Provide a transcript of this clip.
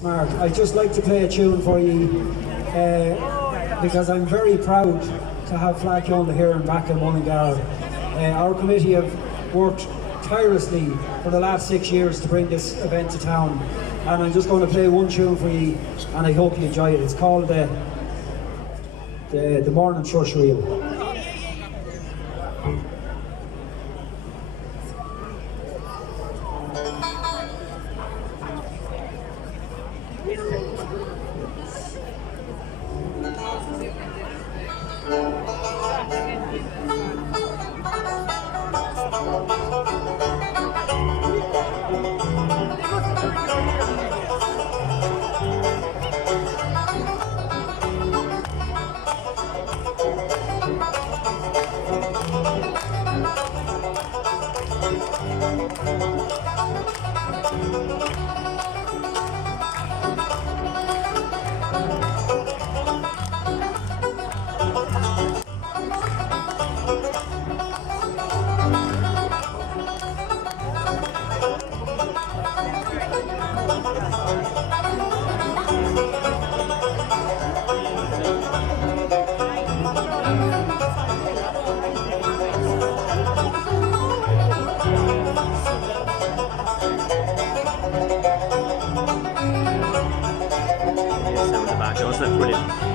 smart. I'd just like to play a tune for you because I'm very proud to have Fleadh Cheoil here and back in Mullingar. Our committee have worked tirelessly for the last 6 years to bring this event to town, and I'm just going to play one tune for you, and I hope you enjoy it. It's called the Morning Cheoil. Sound of the back, that was brilliant.